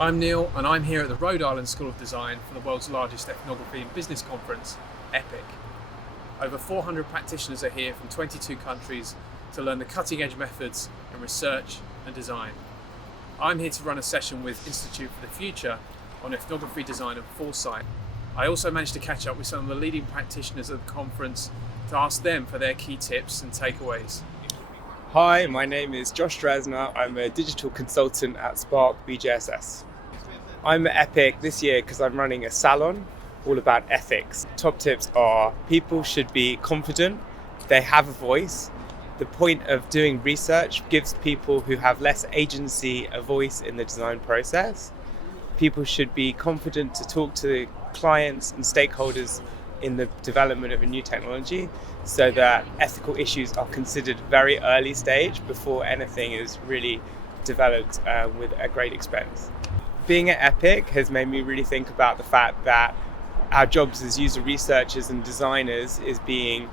I'm Neil, and I'm here at the Rhode Island School of Design for the world's largest ethnography and business conference, EPIC. Over 400 practitioners are here from 22 countries to learn the cutting-edge methods in research and design. I'm here to run a session with Institute for the Future on ethnography design and foresight. I also managed to catch up with some of the leading practitioners at the conference to ask them for their key tips and takeaways. Hi, my name is Josh Dresner. I'm a digital consultant at Spark BJSS. I'm at EPIC this year because I'm running a salon all about ethics. Top tips are people should be confident, they have a voice. The point of doing research gives people who have less agency a voice in the design process. People should be confident to talk to clients and stakeholders in the development of a new technology so that ethical issues are considered very early stage before anything is really developed with a great expense. Being at EPIC has made me really think about the fact that our jobs as user researchers and designers is being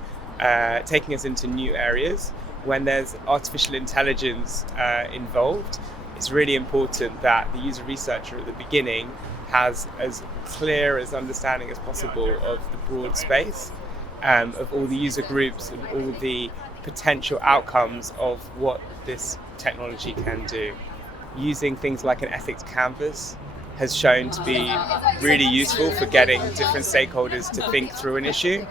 taking us into new areas. When there's artificial intelligence involved, it's really important that the user researcher at the beginning has as clear as understanding as possible of the broad space, of all the user groups and all the potential outcomes of what this technology can do. Using things like an ethics canvas has shown to be really useful for getting different stakeholders to think through an issue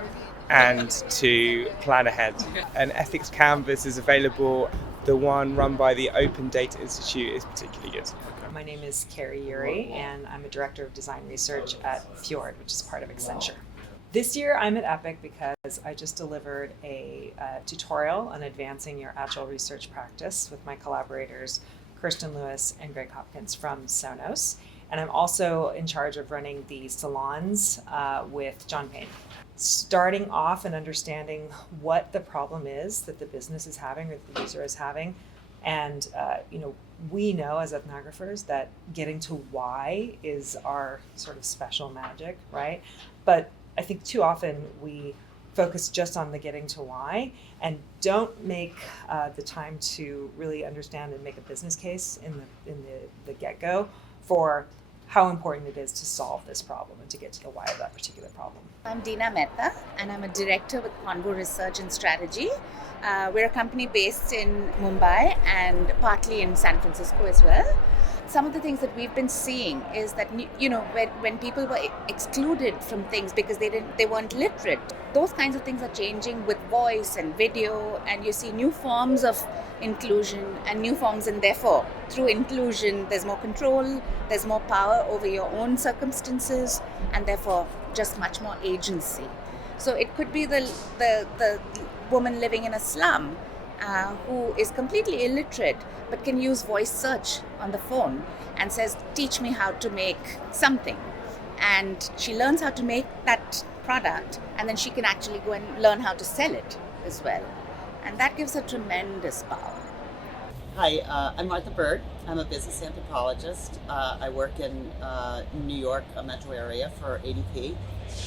and to plan ahead. An ethics canvas is available. The one run by the Open Data Institute is particularly good. My name is Carrie Urey, and I'm a director of design research at Fjord, which is part of Accenture. This year I'm at EPIC because I just delivered a tutorial on advancing your agile research practice with my collaborators Kirsten Lewis and Greg Hopkins from Sonos. And I'm also in charge of running the salons with John Payne. Starting off and understanding what the problem is that the business is having or the user is having. And we know as ethnographers that getting to why is our sort of special magic, right? But I think too often we focus just on the getting to why and don't make the time to really understand and make a business case in the get-go for how important it is to solve this problem and to get to the why of that particular problem. I'm Deena Mehta, and I'm a director with Convo Research and Strategy. We're a company based in Mumbai and partly in San Francisco as well. Some of the things that we've been seeing is that, when people were excluded from things because they weren't literate, those kinds of things are changing with voice and video, and you see new forms of inclusion and new forms, and therefore through inclusion there's more control, there's more power over your own circumstances, and therefore just much more agency. So it could be the woman living in a slum who is completely illiterate but can use voice search on the phone and says, teach me how to make something. And she learns how to make that product, and then she can actually go and learn how to sell it as well. And that gives her tremendous power. Hi, I'm Martha Bird. I'm a business anthropologist. I work in New York metro area for ADP.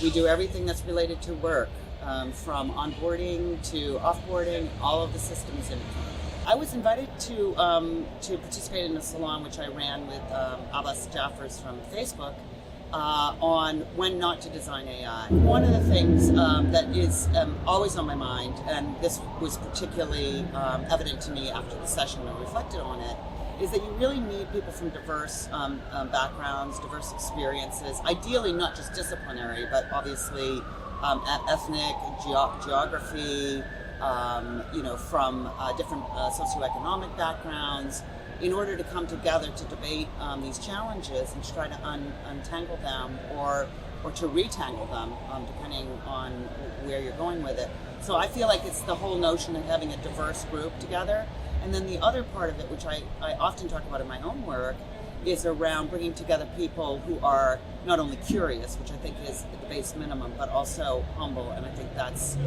We do everything that's related to work, from onboarding to offboarding, all of the systems in between. I was invited to participate in a salon which I ran with Abbas Jaffers from Facebook on when not to design AI. One of the things that is always on my mind, and this was particularly evident to me after the session when I reflected on it, is that you really need people from diverse backgrounds, diverse experiences, ideally not just disciplinary, but obviously ethnic, geography, from different socioeconomic backgrounds, in order to come together to debate these challenges and to try to untangle them or to retangle them, depending on where you're going with it. So I feel like it's the whole notion of having a diverse group together. And then the other part of it, which I often talk about in my own work, is around bringing together people who are not only curious, which I think is the base minimum, but also humble, and I think that's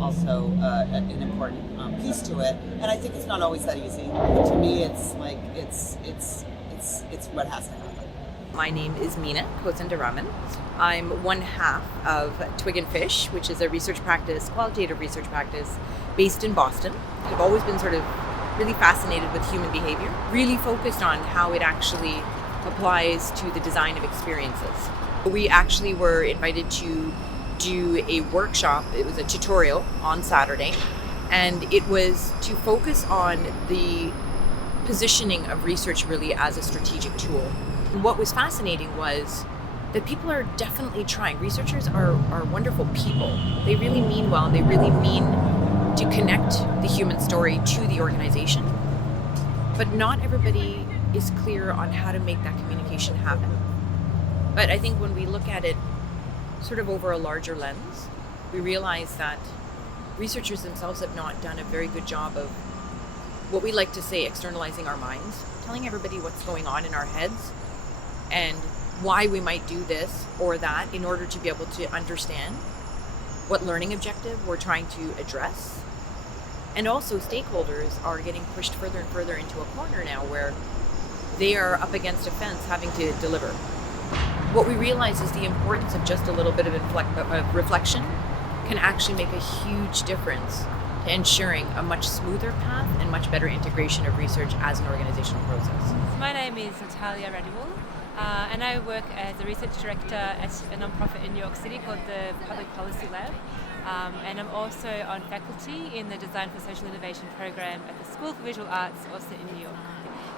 also an important piece to it. And I think it's not always that easy. But to me, it's like it's what has to happen. My name is Meena Kosandaraman. I'm one half of Twig and Fish, which is a research practice, qualitative research practice, based in Boston. I've always been sort of really fascinated with human behavior, really focused on how it actually applies to the design of experiences. We actually were invited to do a workshop. It was a tutorial on Saturday, and it was to focus on the positioning of research really as a strategic tool. And what was fascinating was that people are definitely trying. Researchers are wonderful people. They really mean well, and they really mean to connect the human story to the organization. But not everybody is clear on how to make that communication happen. But I think when we look at it sort of over a larger lens, we realize that researchers themselves have not done a very good job of what we like to say externalizing our minds, telling everybody what's going on in our heads and why we might do this or that in order to be able to understand what learning objective we're trying to address. And also stakeholders are getting pushed further and further into a corner now where they are up against a fence having to deliver. What we realize is the importance of just a little bit of reflection can actually make a huge difference to ensuring a much smoother path and much better integration of research as an organizational process. My name is Natalia Radimul, and I work as a research director at a nonprofit in New York City called the Public Policy Lab. And I'm also on faculty in the Design for Social Innovation program at the School for Visual Arts, also in New York.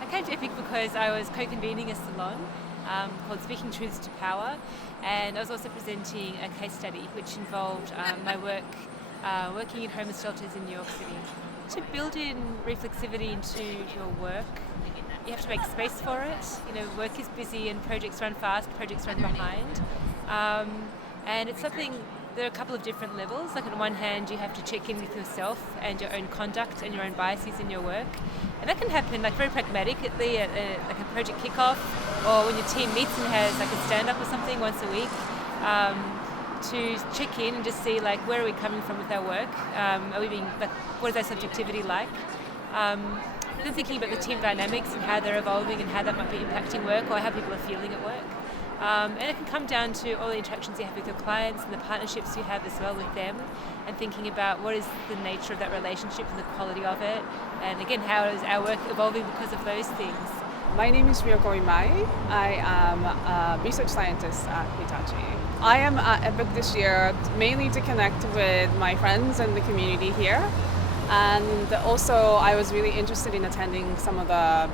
I came to EPIC because I was co-convening a salon called Speaking Truths to Power, and I was also presenting a case study which involved my work working in homeless shelters in New York City. To build in reflexivity into your work, you have to make space for it. You know, work is busy and projects run fast, projects run behind. And it's something, there are a couple of different levels. Like on one hand, you have to check in with yourself and your own conduct and your own biases in your work. And that can happen like very pragmatically at like a project kickoff, or when your team meets and has like a stand-up or something once a week. To check in and just see like where are we coming from with our work? Are we being like, what is our subjectivity like? Then thinking about the team dynamics and how they're evolving and how that might be impacting work or how people are feeling at work. And it can come down to all the interactions you have with your clients and the partnerships you have as well with them, and thinking about what is the nature of that relationship and the quality of it, and again, how is our work evolving because of those things. My name is Ryoko Imai. I am a research scientist at Hitachi. I am at EPIC this year mainly to connect with my friends and the community here. And also I was really interested in attending some of the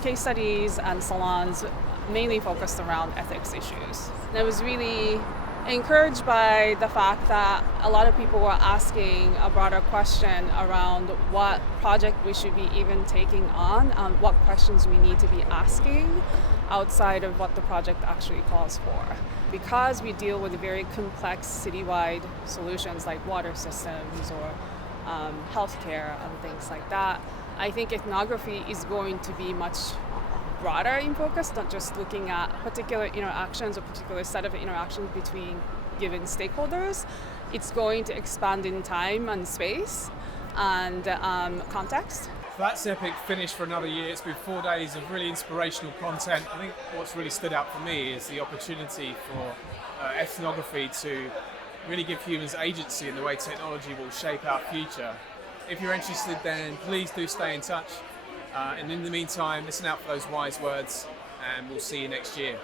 case studies and salons mainly focused around ethics issues. And I was really encouraged by the fact that a lot of people were asking a broader question around what project we should be even taking on, what questions we need to be asking outside of what the project actually calls for. Because we deal with very complex citywide solutions like water systems or healthcare and things like that, I think ethnography is going to be much broader in focus, not just looking at particular interactions or particular set of interactions between given stakeholders. It's going to expand in time and space and context. That's EPIC finished for another year. It's been 4 days of really inspirational content. I think what's really stood out for me is the opportunity for ethnography to really give humans agency in the way technology will shape our future. If you're interested, then please do stay in touch. And in the meantime, listen out for those wise words, and we'll see you next year.